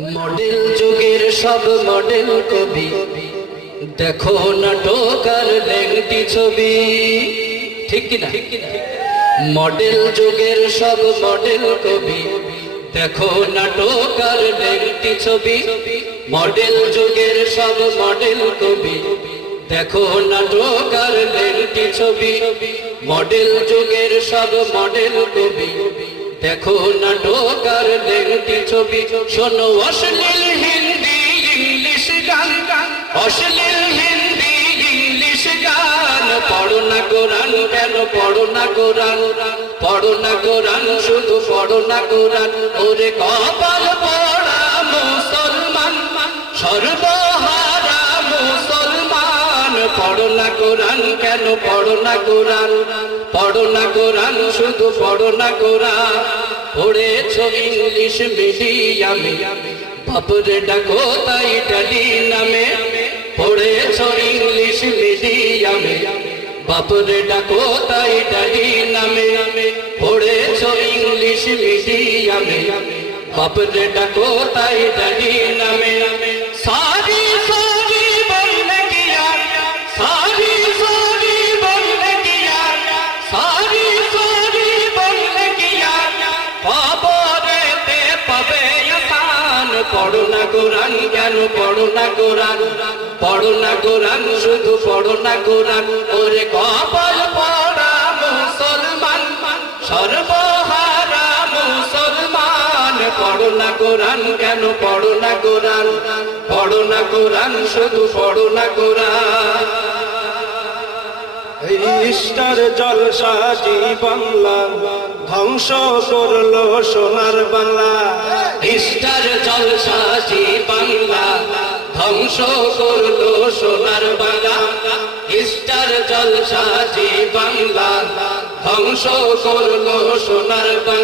Model যুগের সব model কবি। দেখো নাটক আর ল্যাংটি ছবি। ঠিক কিনা? মডেল যুগের সব মডেল কবি। দেখো নাটক আর ল্যাংটি ছবি। মডেল যুগের সব মডেল কবি। দেখো নাটক আর ল্যাংটি ছবি। মডেল যুগের সব মডেল কবি। দেখো নাটক আর লেংটি ছবি, শোনো অশ্লীল হিন্দি ইংলিশ গান। অশ্লীল হিন্দি ইংলিশ গান, পড়ো না কোরআন কেন, পড়ো না কোরআন। পড়ো না কোরআন, শুধু পড়ো না কোরআন। ওরে কপাল পড়া মুসলমান, সর্বহারা মুসলমান। পড়ো না কোরআন কেন, পড়ো না কোরআন। পড়ো না কোরআন, শুধু পড়ো না কোরআন। পড়েছ ইংলিশ মিডিয়ামে, বাপরে ডাকো তাই ডালি নামে। পড়েছ ইংলিশ মিডিয়ামে, বাপরে ডাকো তাই ডালি নামে। পড়েছ ইংলিশ মিডিয়ামে, বাপরে ডাকো তাই ডালি নামে। সারি পড়ো না কোরআন কেন? পড়ো না কোরআন। পড়ো না কোরআন, শুধু পড়ো না কোরআন। ওরে কপাল পড়া মুসলমান, সর্বহারা মুসলমান। পড়ো না কোরআন কেন? পড়ো না কোরআন। পড়ো না কোরআন, শুধু পড়ো না কোরআন। ইস্টার জলসাজি বাংলা ধ্বংস করল সোনার বাংলা। ইস্টার জলসাজি বাংলা ধ্বংস করল সোনার বাংলা। ইস্টার জলসাজি বাংলা ধ্বংস করল সোনার বাংলা।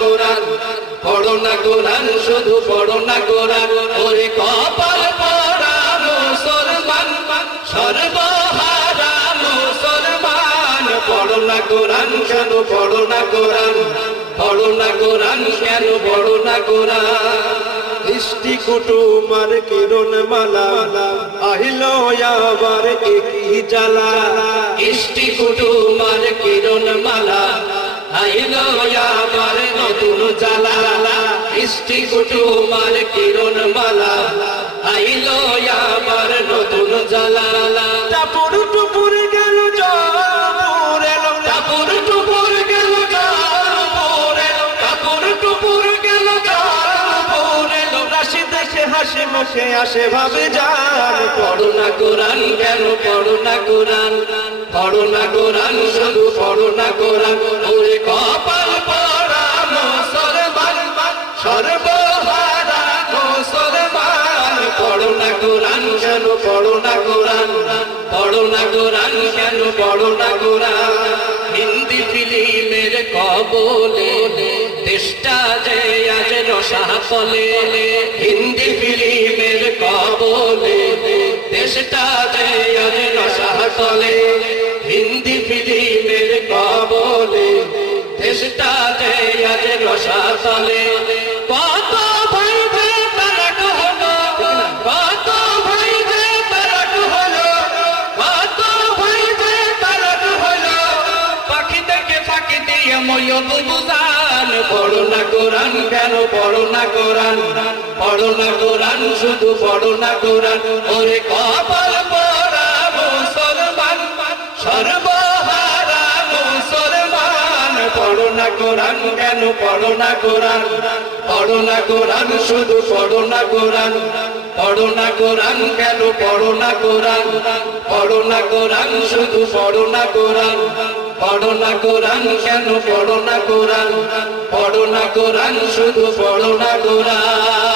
কোরআন পড়ো না কোরআন শুধু পড়ো না কোরআন ওরে কপাল পড়া মুসলমান সর্বহারা মুসলমান। পড়ো না কোরআন কেন পড়ো না কোরআন পড়ো না কোরআন কেন পড়ো না কোরআন দৃষ্টি কুটুমার কিরণ মালা আহিল আবার একই জ্বালা। ইষ্টি কুটুমার কিরণ মালা আইল আবার নতুন জ্বালা। ইষ্টি কুটুমার কিরণ মালা আইল আবার নতুন জ্বালা। টাপুর টুপুর গেল টুপুর টুপুর রাশি দেখে হাসি মুখে আসে ভাবে যান পড়ো না কোরআন কেন? পড়ো না কোরআন। পড়ো কোরআন, শুধু পড়ো কোরআন। ওরে কপাল পড়া মুসলমান, সর্বহারা মুসলমান। পড়ো কোরআন, কেন পড়ো কোরআন? পড়ো কোরআন, কেন পড়ো কোরআন? হিন্দি ফিল্মের কবলে, দেশটা যে আজ হিন্দি দেশটা যে আজ রসা ফলে কত ভাই যে তারাক হলো কত ভাই যে তারাক হলো কত ভাই যে তারাক হলো পাখি থেকে ফাঁকি দিয়ে ময় বুঝান, পড়ো না কোরআন কেন না কোরআন, পড়ো না কোরআন, শুধু পড়ো না কোরআন। ওরে কপাল না কোরআন, কেন পড়ো না কোরআন? পড়ো না কোরআন, শুধু পড়ো না কোরআন। পড়ো না কোরআন, কেন পড়ো না কোরআন? পড়ো না কোরআন, শুধু পড়ো না কোরআন। পড়ো না কোরআন, কেন পড়ো না কোরআন? পড়ো না কোরআন, শুধু পড়ো না কোরআন।